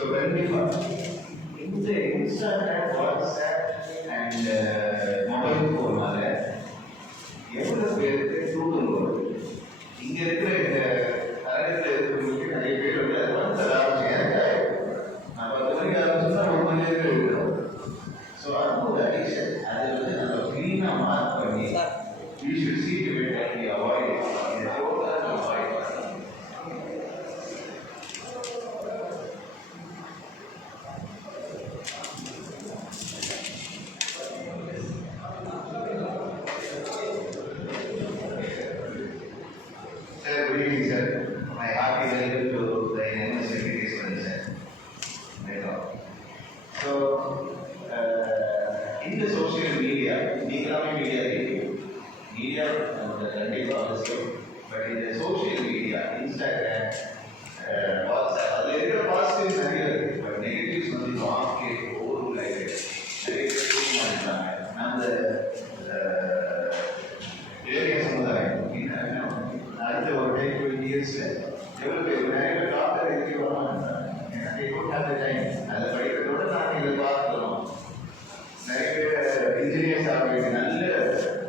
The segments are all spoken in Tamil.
ஸோ கண்டிப்பா இந்த இன்ஸ்டாகிராம் வாட்ஸ்அப் அண்ட் மொபைல் ஃபோனால எவ்வளவு பேருக்கு தூக்கம் வருது இங்க இருக்கிற இந்த இந்த சோசியல் மீடியா நீங்களாமே மீடியா தெரியும் மீடியா நமக்கு கண்டிப்பாக அவசியம். பட் இந்த சோசியல் மீடியா இன்ஸ்டாகிராம் வாட்ஸ்அப் அதில் இருக்கிற பாசிட்டிவ்ஸ் நிறைய இருக்குது பட் நெகட்டிவ்ஸ் வந்து இப்போ ஆஃப்கே ஓவர் நிறைய பேர் தூக்கமாக அந்த நம்ம இளைய சமுதாயம் என்ன அடுத்த ஒரு டைம் டுவெண்ட்டி இயர்ஸில் எவ்வளோ பேர் நிறைய பேர் டாக்டர் எதுக்கு வருவாங்க. ஏன்னா they don't have அதை படிக்கிறதோட நான் இதை பார்க்கிறோம் நிறைய இன்ஜினியர்ஸ் ஆக வேண்டிய நல்ல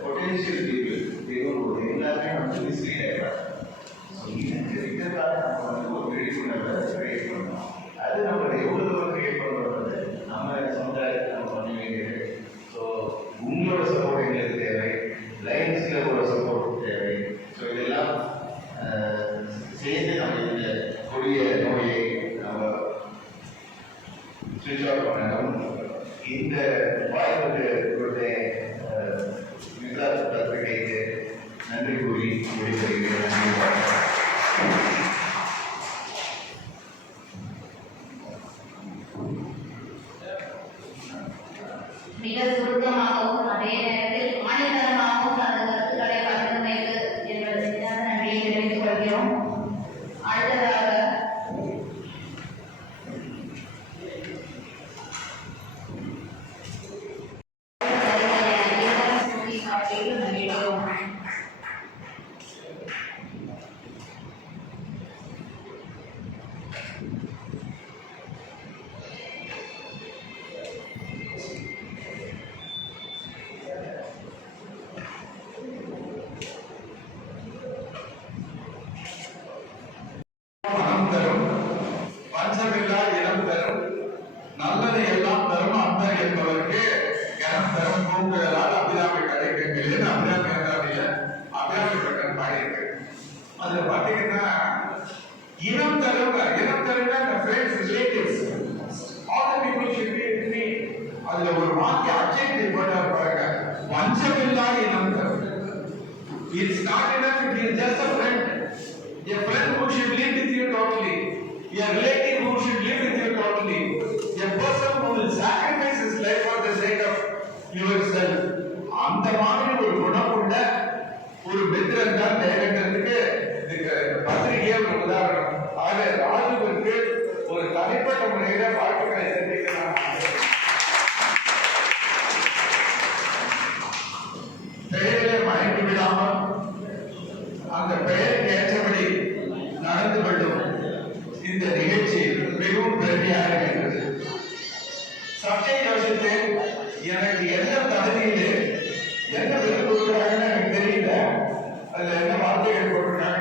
அதுல பாத்தீங்கன்னா இனம் தரும் இனம் தரும்னா the friends relatives all the people should be with me அதுல ஒரு வாக்கிய அட்ஜெக்டிவ் போட்டார் பாருங்க பஞ்சமில்லா இனம் தரும் It's not enough if he is just a friend. A friend who should live with you totally. A relative who should live with you totally. A person who will sacrifice his life for the sake of yourself. அந்த மாதிரி ஒரு குணம் உள்ள ஒரு மித்திரன் தான் தேவைன்றதுக்கு இதுக்கு இந்த பத்திரிகையே ஒரு உதாரணம் ஆக ராஜுவிற்கு ஒரு தனிப்பட்ட முறையில வாழ்க்கைகளை தெரிவிக்கிறான் பெயரிலே மயங்கி விடாமல் அந்த பெயருக்கு ஏற்றபடி நடந்து கொள்ளும் இந்த நிகழ்ச்சி மிகவும் பெருமையாக இருக்கிறது சற்றே யோசித்தேன் எனக்கு எந்த தகுதியிலே என்ன விருப்பம் எனக்கு தெரியல அதுல என்ன வார்த்தைகள் போட்டிருக்காங்க?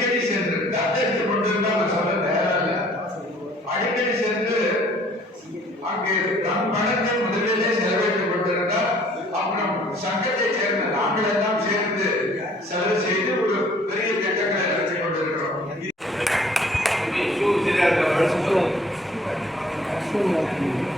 அடிக்கடி சென்று தத்தெடுத்து கொண்டிருந்தா நான் சொல்ல தயாரா இல்லை அடிக்கடி சென்று அங்கே தன் பணத்தை முதலிலே செலவிட்டுக் கொண்டிருந்தால் அப்புறம் சங்கத்தை சேர்ந்த நாங்கள் எல்லாம் சேர்ந்து செலவு செய்து ஒரு பெரிய திட்டங்களை நடத்தி கொண்டிருக்கிறோம் Thank you.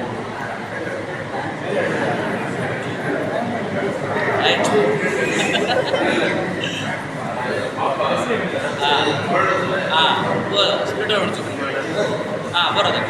だからだ。